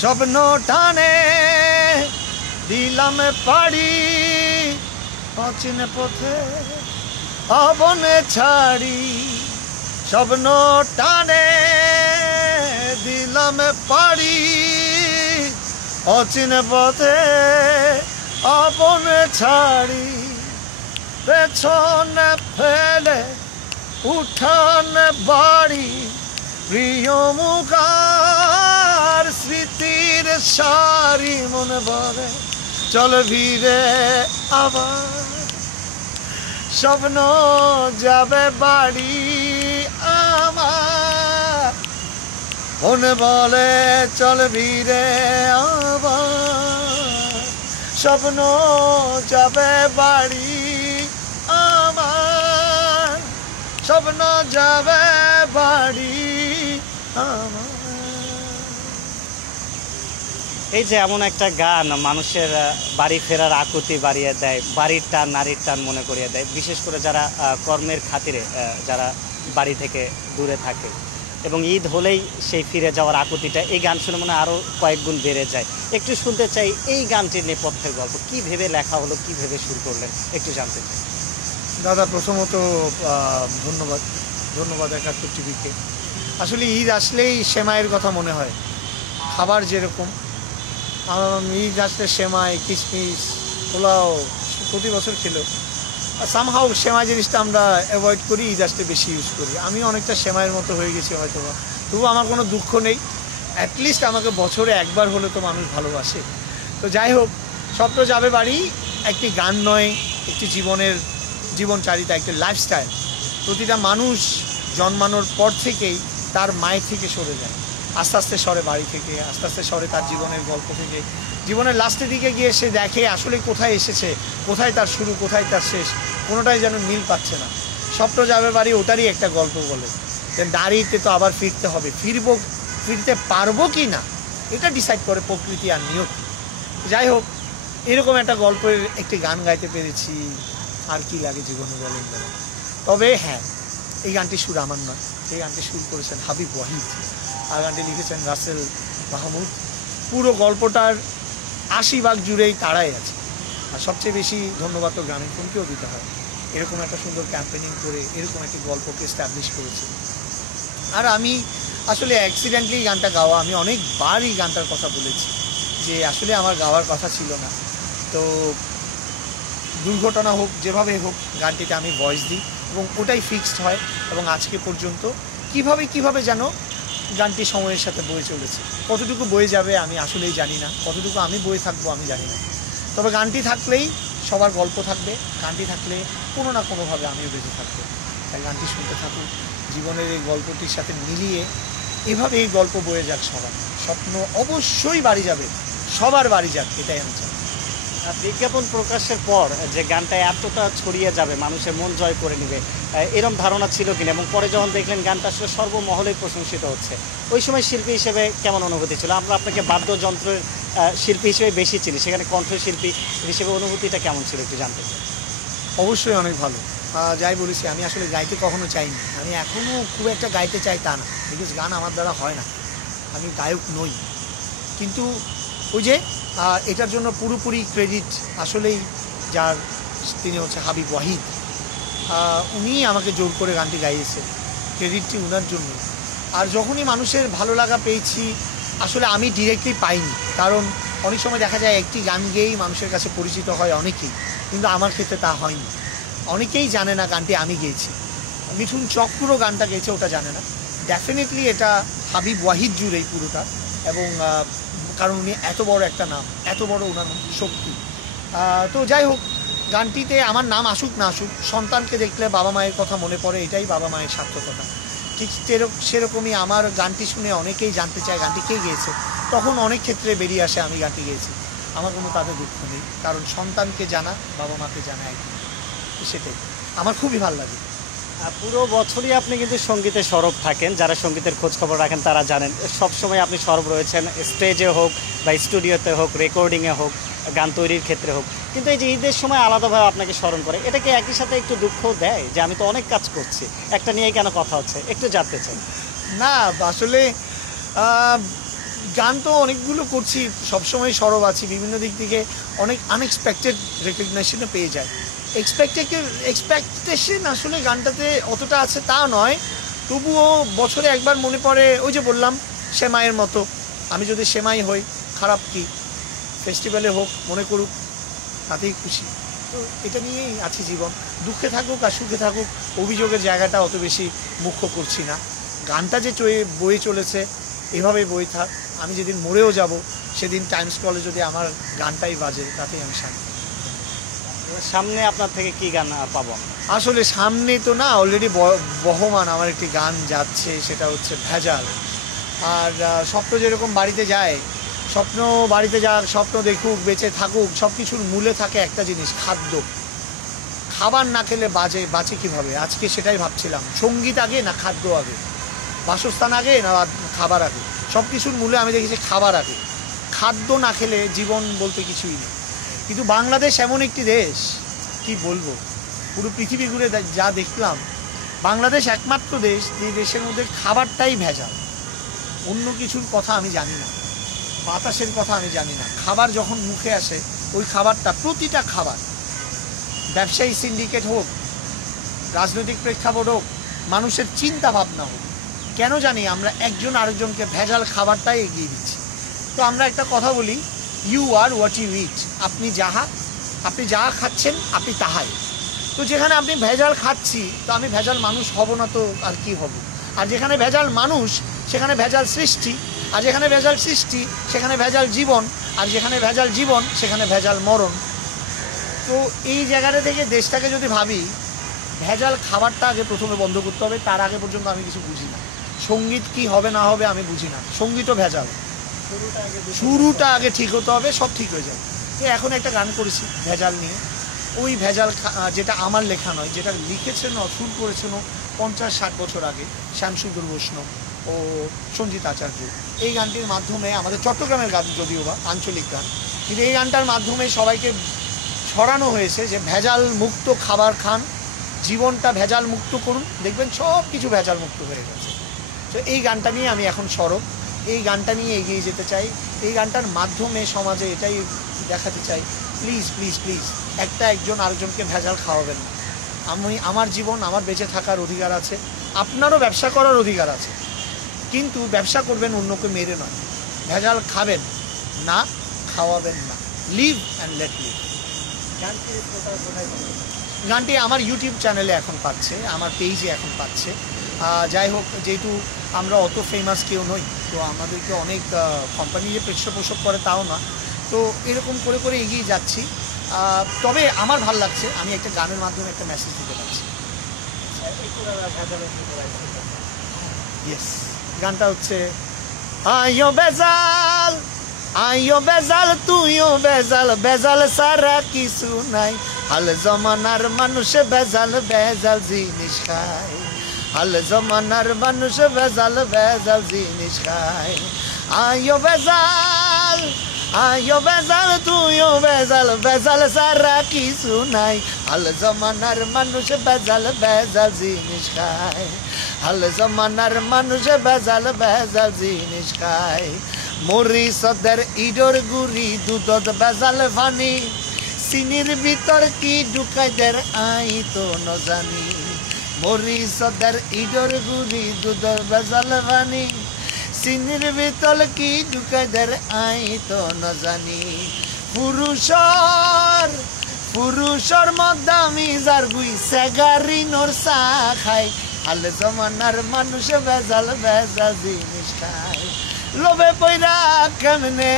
স্বপ্ন টানে দিলাম পাড়ি অচিন পথে অবনে ছাড়ি স্বপ্ন টানে দিলাম পাড়ি অচিন পথে অবনে ছাড়ি পেছনে ফেলে উঠান বাড়ি প্রিয় মুখার স্মৃতির সারি মনে পড়ে চল ভিড়ে আবার স্বপ্ন যাবে বাড়ি আমার মনে বলে চল ভিড়ে আবার স্বপ্ন যাবে বাড়ি আমার স্বপ্ন যাবে বাড়ি আমার। এই যে এমন একটা গান মানুষের বাড়ি ফেরার আকুতি বাড়িয়ে দেয়, বাড়ির টান নারীর টান মনে করিয়ে দেয়, বিশেষ করে যারা কর্মের খাতিরে যারা বাড়ি থেকে দূরে থাকে এবং ঈদ হলেই সেই ফিরে যাওয়ার আকুতিটা এই গান শুনে মনে আরও কয়েক গুণ বেড়ে যায়। একটু শুনতে চাই এই গানটির নেপথ্যের গল্প, কী ভেবে লেখা হলো, কী ভেবে শুরু করলেন, একটু জানতে চাই। দাদা প্রথমত ধন্যবাদ ৭১ টিভিকে। আসলে ঈদ আসলেই সেমাইয়ের কথা মনে হয়, খাবার যেরকম ঈদ আসলে সেমাই কিশমিশ পোলাও প্রতি বছর খেলো, সামহাও সেমাই জিনিসটা আমরা অ্যাভয়েড করি, ঈদ আসলে বেশি ইউজ করি। আমি অনেকটা সেমাইয়ের মতো হয়ে গেছি হয়তো, তবু আমার কোনো দুঃখ নেই, অ্যাটলিস্ট আমাকে বছরে একবার হলে তো মানুষ ভালোবাসে। তো যাই হোক, স্বপ্ন যাবে বাড়ি একটি গান নয়, একটি জীবনচারিতা, একটি লাইফস্টাইল। প্রতিটা মানুষ জন্মানোর পর থেকেই তার মায়ের থেকে সরে যায়, আস্তে আস্তে সরে বাড়ি থেকে, আস্তে আস্তে সরে তার জীবনের গল্প থেকে। জীবনের লাস্টের দিকে গিয়ে সে দেখে আসলে কোথায় এসেছে, কোথায় তার শুরু, কোথায় তার শেষ, কোনোটাই যেন মিল পাচ্ছে না। স্বপ্ন যাবে বাড়ি ওটারই একটা গল্প বলে যে দাঁড়িয়ে তো আবার ফিরতে হবে, ফিরতে পারবো কি না এটা ডিসাইড করে প্রকৃতি আর নিয়তি। যাই হোক, এরকম একটা গল্পের একটি গান গাইতে পেরেছি, আর কি লাগে জীবনে বলেন। তবে হ্যাঁ, এই গানটি সুর আমার নয়, এই গানটি সুর করেছেন হাবিব ওয়াহিদ, আর গানটি লিখেছেন রাসেল মাহমুদ। পুরো গল্পটার ৮০ ভাগ জুড়েই তারাই আছে। আর সবচেয়ে বেশি ধন্যবাদ তো গ্রামীণ ফোনকেও দিতে হয়, এরকম একটা সুন্দর ক্যাম্পেনিং করে এরকম একটি গল্পকে এস্টাবলিশ করেছে। আর আমি আসলে অ্যাক্সিডেন্টলি গানটা গাওয়া, আমি অনেকবার এই গানটার কথা বলেছি যে আসলে আমার গাওয়ার কথা ছিল না, তো দুর্ঘটনা হোক যেভাবে হোক গানটিতে আমি ভয়েস দিই এবং ওটাই ফিক্সড হয়। এবং আজকে পর্যন্ত কিভাবে যেন গানটি সময়ের সাথে বয়ে চলেছে, কতটুকু বয়ে যাবে আমি আসলেই জানি না, কতটুকু আমি বয়ে থাকবো আমি জানি না। তবে গানটি থাকলেই সবার গল্প থাকবে, গানটি থাকলে কোনো না কোনোভাবে আমিও বেঁচে থাকবো। তাই গানটি শুনতে থাকুন, জীবনের এই গল্পটির সাথে মিলিয়ে এভাবে এই গল্প বয়ে যাক সবার। স্বপ্ন অবশ্যই বাড়ি যাবে, সবার বাড়ি যাক, এটাই আমি চাই। বিজ্ঞাপন প্রকাশের পর যে গানটা এতটা ছড়িয়ে যাবে, মানুষের মন জয় করে নেবে, এরকম ধারণা ছিল কিনা? এবং পরে যখন দেখলেন গানটা আসলে সর্বমহলে প্রশংসিত হচ্ছে, ওই সময় শিল্পী হিসেবে কেমন অনুভূতি ছিল? আমরা আপনাকে বাদ্যযন্ত্রের শিল্পী হিসেবে বেশি চিনি, সেখানে কণ্ঠশিল্পী হিসেবে অনুভূতিটা কেমন ছিল একটু জানতে চাই। অবশ্যই অনেক ভালো। যাই বলেছি, আমি আসলে গাইতে কখনো চাইনি, আমি এখনও খুব একটা গাইতে চাই তা না, বিকজ গান আমার দ্বারা হয় না, আমি গায়ক নই। কিন্তু ওই যে এটার জন্য পুরোপুরি ক্রেডিট আসলেই যার, তিনি হচ্ছে হাবিব ওয়াহিদ। উনি আমাকে জোর করে গানটি গাইয়েছে, ক্রেডিটটি ওনার জন্য। আর যখনই মানুষের ভালো লাগা পেয়েছি, আসলে আমি ডিরেক্টলি পাইনি, কারণ অনেক সময় দেখা যায় একটি গান গেয়েই মানুষের কাছে পরিচিত হয় অনেকেই, কিন্তু আমার ক্ষেত্রে তা হয়নি। অনেকেই জানে না গানটি আমি গেয়েছি, মিঠুন চক্র গানটা গেয়েছে ওটা জানে না। ডেফিনেটলি এটা হাবিব ওয়াহিদ জুড়েই পুরোটা, এবং কারণ উনি এত বড় একটা নাম, এত বড় ওনার শক্তি। তো যাই হোক, গানটিতে আমার নাম আসুক না আসুক, সন্তানকে দেখলে বাবা মায়ের কথা মনে পড়ে, এটাই বাবা মায়ের সার্থকতা। ঠিক সেরকমই আমার গানটি শুনে অনেকেই জানতে চায় গানটি কে গেয়েছে, তখন অনেক ক্ষেত্রে বেরিয়ে আসে আমি গানটি গেয়েছি। আমার কোনো তাতে দুঃখ নেই, কারণ সন্তানকে জানা বাবা মাকে জানা একদিন, সেটাই আমার খুবই ভালো লাগে। পুরো বছরই আপনি কিন্তু সঙ্গীতে সরব থাকেন, যারা সঙ্গীতের খোঁজ খবর রাখেন তারা জানেন সবসময় আপনি সরব রয়েছেন, স্টেজে হোক বা স্টুডিওতে হোক, রেকর্ডিংয়ে হোক, গান তৈরির ক্ষেত্রে হোক। কিন্তু এই যে ঈদের সময় আলাদাভাবে আপনাকে স্মরণ করে, এটাকে একই সাথে একটু দুঃখ দেয় যে আমি তো অনেক কাজ করছি, একটা নিয়ে কেন কথা হচ্ছে, একটু জানতে চাই। না আসলে গান তো অনেকগুলো করছি, সবসময় সরব আছি, বিভিন্ন দিক থেকে অনেক আনএক্সপেক্টেড রেকগনাইশনও পেয়ে যায়। এক্সপেকটেশন আসলে গানটাতে অতটা আছে তা নয়, তবুও বছরে একবার মনে পড়ে, ওই যে বললাম সেমাইয়ের মতো, আমি যদি সেমাই হই খারাপ কি, ফেস্টিভ্যালে হোক মনে করুক তাতেই খুশি। তো এটা নিয়েই আছে জীবন, দুঃখে থাকুক আর সুখে থাকুক, অভিযোগের জায়গাটা অত বেশি মুখ্য করছি না। গানটা যে বয়ে চলেছে এভাবেই বই থাক, আমি যেদিন মরেও যাব সেদিন টাইমস কলে যদি আমার গানটাই বাজে তাতেই আমি শান্তি। সামনে আপনার থেকে কি গান পাবো? আসলে সামনে তো না, অলরেডি বহমান আমার একটি গান যাচ্ছে, সেটা হচ্ছে ভেজাল। আর স্বপ্ন যেরকম বাড়িতে যায়, স্বপ্ন বাড়িতে যাক, স্বপ্ন দেখুক, বেঁচে থাকুক, সব কিছুর মূলে থাকে একটা জিনিস, খাদ্য। খাবার না খেলে বাঁচে কীভাবে, আজকে সেটাই ভাবছিলাম, সঙ্গীত আগে না খাদ্য আগে, বাসস্থান আগে না খাবার আগে। সব কিছুর মূলে আমি দেখেছি খাবার আগে, খাদ্য না খেলে জীবন বলতে কিছুই নেই। কিন্তু বাংলাদেশ এমন একটি দেশ, কি বলবো, পুরো পৃথিবী ঘুরে যা দেখলাম, বাংলাদেশ একমাত্র দেশ যে দেশের মধ্যে খাবারটাই ভেজাল। অন্য কিছুর কথা আমি জানি না, বাতাসের কথা আমি জানি না, খাবার যখন মুখে আসে ওই খাবারটা, প্রতিটা খাবার, ব্যবসায়ী সিন্ডিকেট হোক, রাজনৈতিক প্রেক্ষাপট হোক, মানুষের চিন্তা ভাবনা হোক, কেন জানি আমরা একজন আরেকজনকে ভেজাল খাবারটাই এগিয়ে দিচ্ছি। তো আমরা একটা কথা বলি, ইউ আর হোয়াট ইউ ইট, আপনি যাহা খাচ্ছেন আপনি তাহাই। তো যেখানে আপনি ভেজাল খাচ্ছি, তো আমি ভেজাল মানুষ হব না তো আর কি হব? আর যেখানে ভেজাল মানুষ সেখানে ভেজাল সৃষ্টি, আর যেখানে ভেজাল সৃষ্টি সেখানে ভেজাল জীবন, আর যেখানে ভেজাল জীবন সেখানে ভেজাল মরণ। তো এই জায়গাটা থেকে দেশটাকে যদি ভাবি, ভেজাল খাবারটা আগে প্রথমে বন্ধ করতে হবে, তার আগে পর্যন্ত আমি কিছু বুঝি না। সঙ্গীত কি হবে না হবে আমি বুঝি না, সঙ্গীতও ভেজাল, শুরুটা আগে ঠিক হতে হবে, সব ঠিক হয়ে যাবে। তো এখন একটা গান করেছি ভেজাল নিয়ে, ওই ভেজাল যেটা আমার লেখা নয়, যেটা লিখেছেন সুর করেছেন 50-60 বছর আগে শ্যামসুন্দর বৈষ্ণব ও সঞ্জিত আচার্য। এই গানটির মাধ্যমে, আমাদের চট্টগ্রামের গান যদিও বা আঞ্চলিক গান, কিন্তু এই গানটার মাধ্যমে সবাইকে ছড়ানো হয়েছে যে ভেজাল মুক্ত খাবার খান, জীবনটা ভেজাল মুক্ত করুন, দেখবেন সব কিছু ভেজাল মুক্ত হয়ে গেছে। তো এই গানটা নিয়ে আমি এখন সরব, এই গানটা নিয়ে এগিয়ে যেতে চাই, এই গানটার মাধ্যমে সমাজে এটাই দেখাতে চাই, প্লিজ প্লিজ প্লিজ একজন আরেকজনকে ভেজাল খাওয়াবেন না। আমার জীবন, আমার বেঁচে থাকার অধিকার আছে, আপনারও ব্যবসা করার অধিকার আছে, কিন্তু ব্যবসা করবেন অন্যকে মেরে নয়। ভেজাল খাবেন না, খাওয়াবেন না, লিভ অ্যান্ড লেট লিভ। গানটি আমার ইউটিউব চ্যানেলে এখন পাচ্ছে, আমার পেজে এখন পাচ্ছে। যাই হোক, যেহেতু আমরা অত ফেমাস কেউ নই, তো আমাদেরকে অনেক কোম্পানি যে পৃষ্ঠপোষক করে তাও না, তো এরকম করে করে এগিয়ে যাচ্ছি। তবে আমার ভাল লাগছে, আমি একটা গানের মাধ্যমে একটা মেসেজ দিতে পারছি। ইয়েস, গানটা হচ্ছে আইও বেজাল, আইও বেজাল, তুইও বেজাল, বেজাল সারা কিছু নাই, হাল জমানার মানুষ বেজাল বেজাল জিনিস খায়, হাল জমানার মানুষ বেজাল বেজাল জিনিস খায়। আইও বেজাল, আইও বেজাল, তুইও বেজাল, বেজাল সারা কিছু নাই, হাল জমানার মানুষ বেজাল বেজাল জিনিস খায়, হাল জমানার মানুষ বেজাল বেজাল জিনিস খায়। মরি সদের ইডর গুড়ি, দুধত বেজাল পানি, চিনির ভিতর কি ঢুকাই দের আই তো ন জানি, মরি সদের ইডর গুড়ি, দুধত বেজাল পানি, চিনির ভিতর কি ঢুকাই দের আই তো ন জানি। পুরুষর মধ্যে আমি যার গুই সেগারি নোর চা খাই, হাল জমানার মানুষ বেজাল বেজাল জিনিস খায়। লোভে পয়রা কেমনে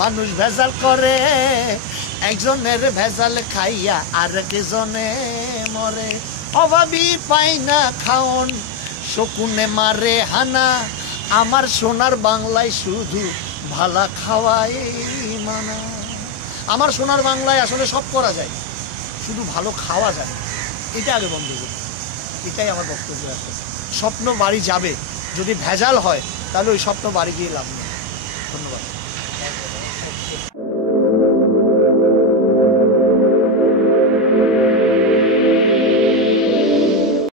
মানুষ ভেজাল করে, একজনের ভেজাল খাইয়া আর একজনে মরে, অভাবী পাই না খাওন, শকুনে মারে হানা, আমার সোনার বাংলায় শুধু ভালা খাওয়াই মানা। আমার সোনার বাংলায় আসলে সব করা যায়, শুধু ভালো খাওয়া যায়, এটা আগে বন্ধ করুন, এটাই আমার বক্তব্য আছে। স্বপ্ন বাড়ি যাবে, যদি ভেজাল হয় তাহলে ওই স্বপ্ন বাড়ি গিয়ে লাভ নেই। ধন্যবাদ।